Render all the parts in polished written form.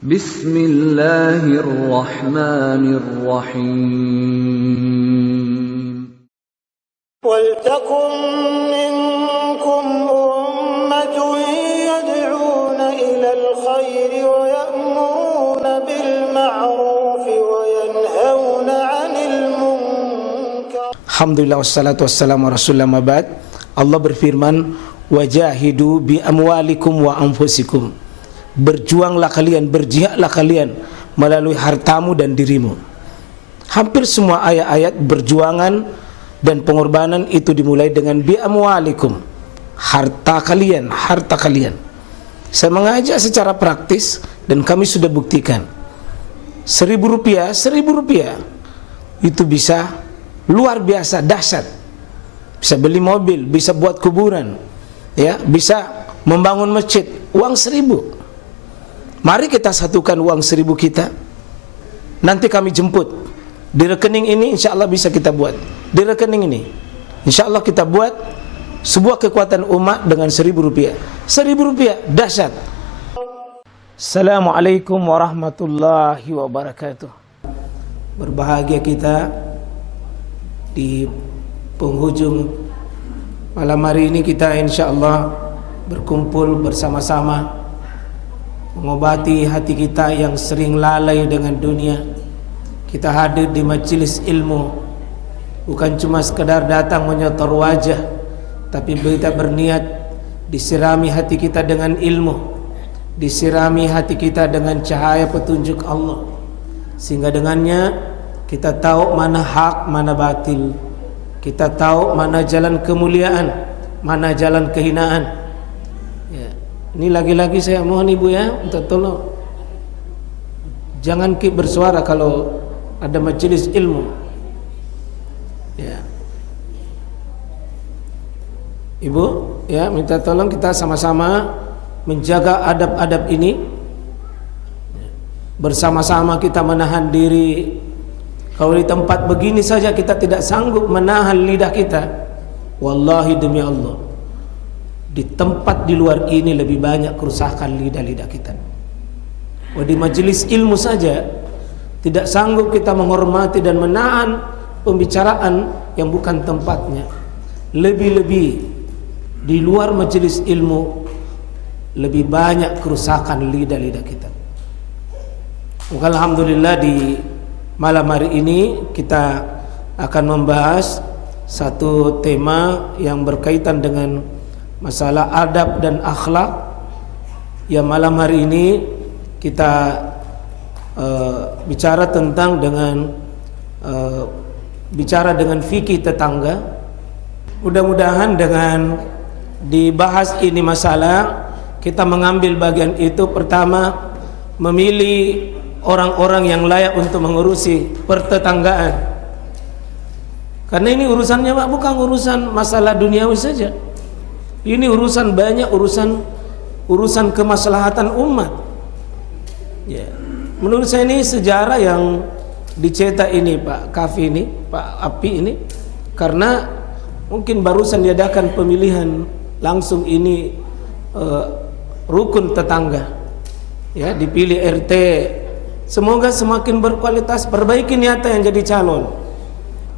Bismillahirrahmanirrahim. وَلْتَكُنْ مِنْكُمْ أُمَّةٌ يَدْعُونَ إِلَى الْخَيْرِ وَيَأْمُرُونَ بِالْمَعْرُوفِ وَيَنْهَوْنَ عَنِ الْمُنْكَرِ. Alhamdulillah wassalatu wassalamu ala rasulillah mabad. Allah berfirman, wajahidu bi amwalikum wa anfusikum. Berjuanglah kalian, berjihadlah kalian melalui hartamu dan dirimu. Hampir semua ayat-ayat berjuangan dan pengorbanan itu dimulai dengan bi amwalikum, harta kalian, harta kalian. Saya mengajak secara praktis dan kami sudah buktikan. Rp1.000 itu bisa luar biasa dahsyat. Bisa beli mobil, bisa buat kuburan, ya, bisa membangun masjid. Uang 1.000. Mari kita satukan uang 1.000 kita. Nanti kami jemput di rekening ini, insya Allah bisa kita buat. Di rekening ini insya Allah kita buat sebuah kekuatan umat dengan Rp1.000. Rp1.000 dahsyat. Assalamualaikum warahmatullahi wabarakatuh. Berbahagia kita di penghujung malam hari ini, kita insya Allah berkumpul bersama-sama mengobati hati kita yang sering lalai dengan dunia. Kita hadir di majelis ilmu bukan cuma sekedar datang menyotor wajah, tapi kita berniat disirami hati kita dengan ilmu, disirami hati kita dengan cahaya petunjuk Allah, sehingga dengannya kita tahu mana hak, mana batil. Kita tahu mana jalan kemuliaan, mana jalan kehinaan. Ya. Ini lagi-lagi saya mohon ibu ya, untuk tolong jangan bersuara kalau ada majelis ilmu. Ya. Ibu, ya, minta tolong kita sama-sama menjaga adab-adab ini. Bersama-sama kita menahan diri. Kalau di tempat begini saja kita tidak sanggup menahan lidah kita, wallahi demi Allah, di tempat di luar ini lebih banyak kerusakan lidah-lidah kita. Di majelis ilmu saja tidak sanggup kita menghormati dan menahan pembicaraan yang bukan tempatnya. Lebih-lebih di luar majelis ilmu lebih banyak kerusakan lidah-lidah kita. Maka alhamdulillah di malam hari ini kita akan membahas satu tema yang berkaitan dengan masalah adab dan akhlak. Ya, malam hari ini kita bicara tentang bicara dengan fikih tetangga. Mudah-mudahan dengan dibahas ini masalah, kita mengambil bagian itu. Pertama, memilih orang-orang yang layak untuk mengurusi pertetanggaan. Karena ini urusannya Pak, bukan urusan masalah duniawi saja. Ini urusan banyak, urusan kemaslahatan umat. Ya. Menurut saya ini sejarah yang dicetak ini Pak Kafi ini, Pak Api ini, karena mungkin barusan diadakan pemilihan langsung ini rukun tetangga. Ya, dipilih RT. Semoga semakin berkualitas, perbaiki niatan yang jadi calon.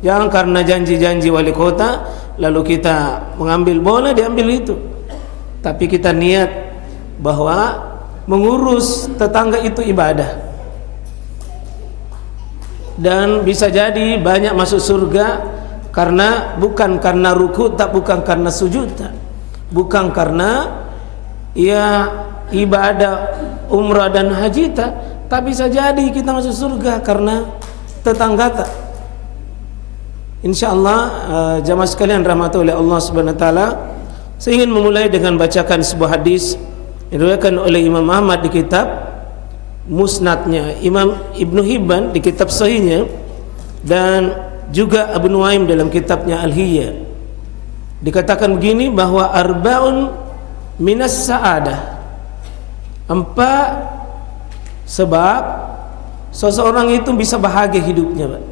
Jangan karena janji-janji wali kota lalu kita mengambil, boleh diambil itu, tapi kita niat bahwa mengurus tetangga itu ibadah, dan bisa jadi banyak masuk surga karena bukan karena ruku, tak, bukan karena sujud, tak, bukan karena ya ibadah umrah dan haji, tak, tapi bisa jadi kita masuk surga karena tetangga tak. InsyaAllah jamaah sekalian rahmati oleh Allah Subhanahu Wa Taala, saya ingin memulai dengan bacakan sebuah hadis yang diriwayatkan oleh Imam Ahmad di kitab Musnadnya, Imam Ibnu Hibban di kitab Sahihnya, dan juga Abu Nuaim dalam kitabnya Al-Hiyya. Dikatakan begini, bahwa arba'un minas sa'adah, 4 sebab seseorang itu bisa bahagia hidupnya, Pak.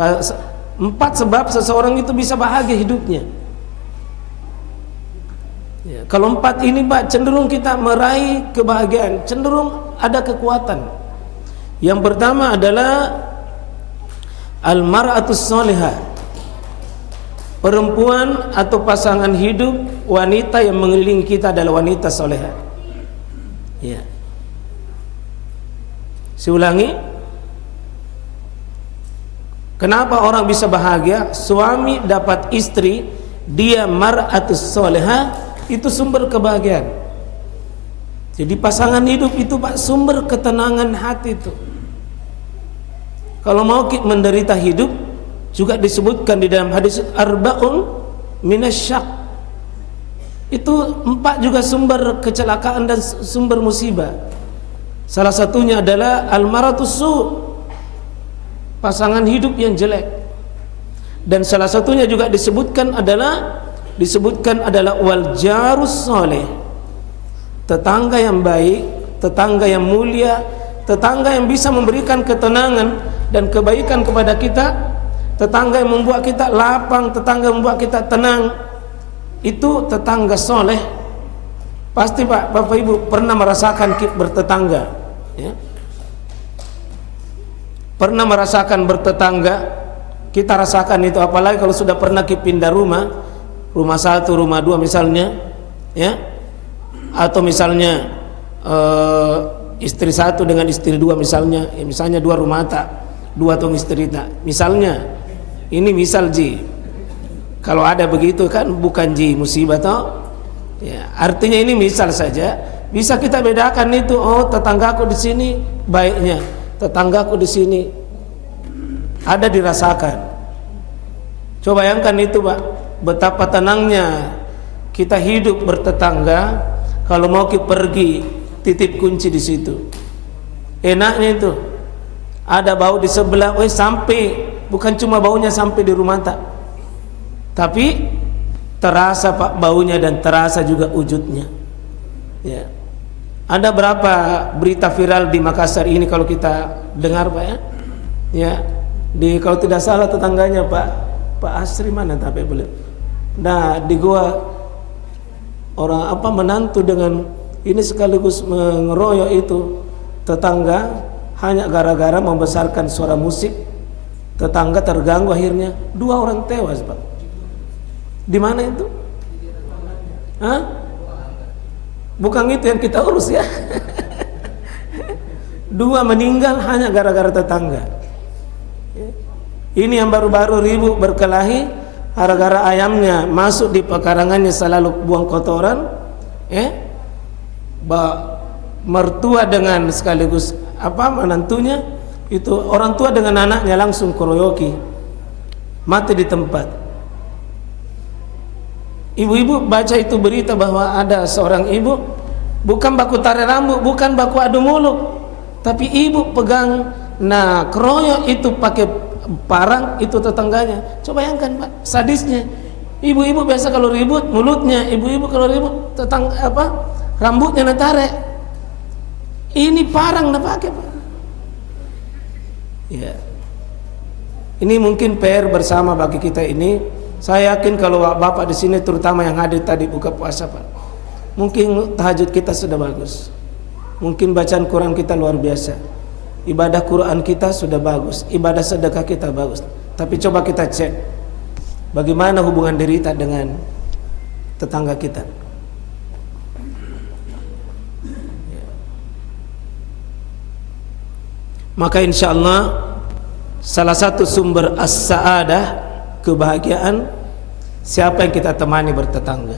4 sebab seseorang itu bisa bahagia hidupnya. Ya, kalau 4 ini Pak, cenderung kita meraih kebahagiaan, cenderung ada kekuatan. Yang pertama adalah al-mar'atus sholihah, perempuan atau pasangan hidup, wanita yang mengelilingi kita adalah wanita solehah. Ya. Saya ulangi. Kenapa orang bisa bahagia? Suami dapat istri, dia mar'atus solehah, itu sumber kebahagiaan. Jadi pasangan hidup itu Pak, sumber ketenangan hati itu. Kalau mau menderita hidup, juga disebutkan di dalam hadis arba'un minasyak, itu 4 juga sumber kecelakaan dan sumber musibah. Salah satunya adalah al-maratus su', pasangan hidup yang jelek. Dan salah satunya juga disebutkan adalah wal jarus soleh, tetangga yang baik, tetangga yang mulia, tetangga yang bisa memberikan ketenangan dan kebaikan kepada kita, tetangga yang membuat kita lapang, tetangga yang membuat kita tenang. Itu tetangga soleh. Pasti Pak, Bapak Ibu pernah merasakan bertetangga, ya? Pernah merasakan bertetangga. Kita rasakan itu, apalagi kalau sudah pernah pindah rumah 1, rumah 2 misalnya, ya, atau misalnya istri 1 dengan istri 2 misalnya, ya, misalnya 2 rumah tak, 2 tong istri tak, misalnya. Ini misal ji, kalau ada begitu kan bukan ji musibah toh, ya, artinya ini misal saja. Bisa kita bedakan itu, oh tetanggaku di sini baiknya, tetanggaku di sini, ada dirasakan. Coba bayangkan itu Pak, betapa tenangnya kita hidup bertetangga. Kalau mau kita pergi, titip kunci di situ. Enaknya itu, ada bau di sebelah, sampai bukan cuma baunya sampai di rumah tak, tapi terasa Pak baunya dan terasa juga wujudnya. Ya. Ada berapa berita viral di Makassar ini kalau kita dengar Pak, ya? Ya, kalau tidak salah tetangganya Pak Asri mana tapi boleh. Nah, di gua orang menantu dengan ini sekaligus mengeroyok itu tetangga hanya gara-gara membesarkan suara musik. Tetangga terganggu, akhirnya 2 orang tewas Pak. Di mana itu? Hah? Bukan itu yang kita urus ya. 2 meninggal hanya gara-gara tetangga. Ini yang baru-baru ribut berkelahi gara-gara ayamnya masuk di pekarangannya selalu buang kotoran. Mertua dengan sekaligus menantunya, itu orang tua dengan anaknya langsung keroyoki, mati di tempat. Ibu-ibu baca itu berita bahwa ada seorang ibu, bukan baku tarik rambut, bukan baku adu mulut, tapi ibu pegang, keroyok itu pakai parang itu tetangganya. Coba bayangkan Pak, sadisnya. Ibu-ibu biasa kalau ribut mulutnya, ibu-ibu kalau ribut rambutnya tarik. Ini parang pakai Pak. Ya. Ini mungkin PR bersama bagi kita ini. Saya yakin kalau Bapak di sini terutama yang hadir tadi buka puasa Pak, mungkin tahajud kita sudah bagus. Mungkin bacaan Quran kita luar biasa. Ibadah Quran kita sudah bagus, ibadah sedekah kita bagus. Tapi coba kita cek bagaimana hubungan derita dengan tetangga kita. Maka insya Allah salah satu sumber as-sa'adah, kebahagiaan, siapa yang kita temani bertetangga.